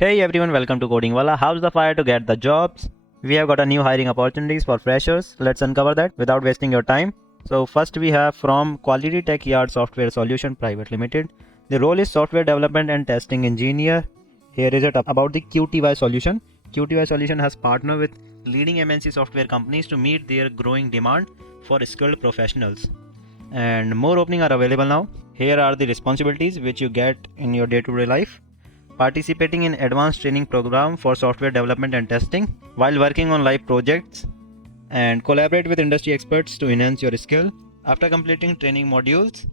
Hey everyone, welcome to Coding Wallah. How's the fire to get the jobs? We have got a new hiring opportunities for freshers. Let's uncover that without wasting your time. So first we have from Quality Tech Yard Software Solution Private Limited. The role is software development and testing engineer. Here is it about the QTY solution. QTY solution has partnered with leading MNC software companies to meet their growing demand for skilled professionals. And more openings are available now. Here are the responsibilities which you get in your day-to-day life. Participating in advanced training program for software development and testing while working on live projects, and collaborate with industry experts to enhance your skill. After completing training modules,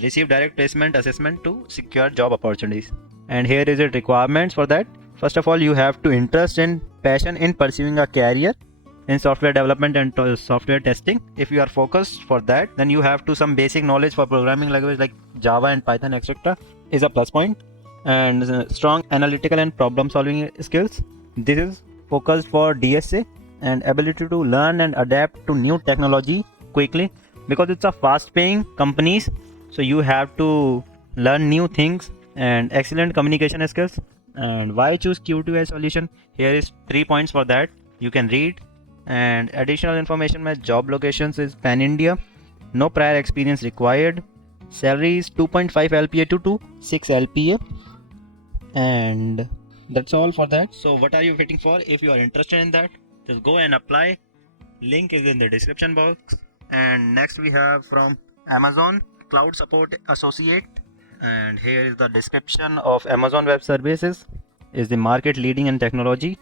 receive direct placement assessment to secure job opportunities. And here is the requirements for that. First of all, you have to interest and passion in pursuing a career in software development and software testing. If you are focused for that, then you have to some basic knowledge for programming language like Java and Python, etc. is a plus point. And strong analytical and problem solving skills. This is focused for DSA and ability to learn and adapt to new technology quickly, because it's a fast paying companies, so you have to learn new things. And excellent communication skills. And why choose Q2A solution? Here is 3 points for that you can read. And additional information, my job locations is pan India, no prior experience required, salary is 2.5 LPA to 6 LPA, and that's all for that. So what are you waiting for? If you are interested in that, just go and apply. Link is in the description box. And next we have from Amazon Cloud Support Associate, and here is the description of Amazon Web Services is the market leading in technology.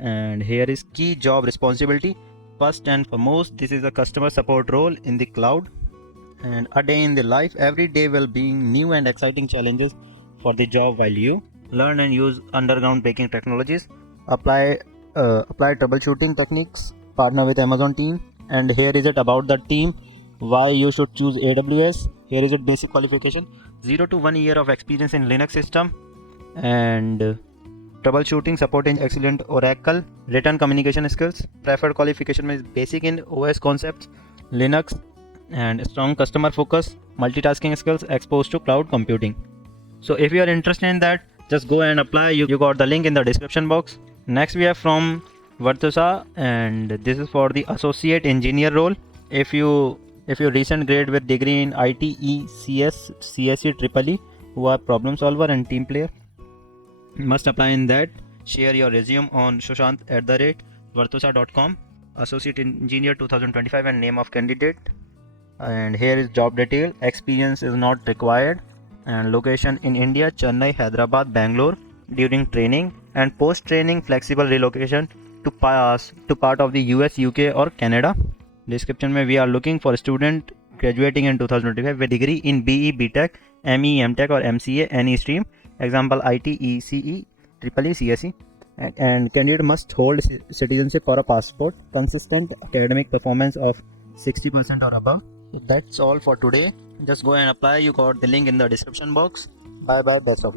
And here is key job responsibility. First and foremost, this is a customer support role in the cloud. And a day in the life, every day will be new and exciting challenges for the job while you learn and use underground baking technologies. Apply troubleshooting techniques. Partner with Amazon team. And here is it about the team. Why you should choose AWS. Here is it basic qualification. 0 to 1 year of experience in Linux system. And troubleshooting, supporting excellent Oracle. Written communication skills. Preferred qualification is basic in OS concepts, Linux. And strong customer focus, multitasking skills, exposed to cloud computing. So if you are interested in that, just go and apply. You got the link in the description box. Next we have from Virtusa, and this is for the associate engineer role. If you recent grade with degree in IT, ECS, CSE, EEE, who are problem solver and team player, must apply in that. Share your resume on sushant@virtusa.com. Associate engineer 2025 and name of candidate. And here is job detail. Experience is not required. And location in India, Chennai, Hyderabad, Bangalore during training, and post training flexible relocation to part of the US, UK or Canada. Description mein we are looking for a student graduating in 2025 with degree in BE, BTech, ME, MTech or MCA any stream. Example IT, ECE, EEE, CSE. And candidate must hold citizenship or a passport. Consistent academic performance of 60% or above. That's all for today. Just go and apply. You got the link in the description box. Bye bye. Best of luck.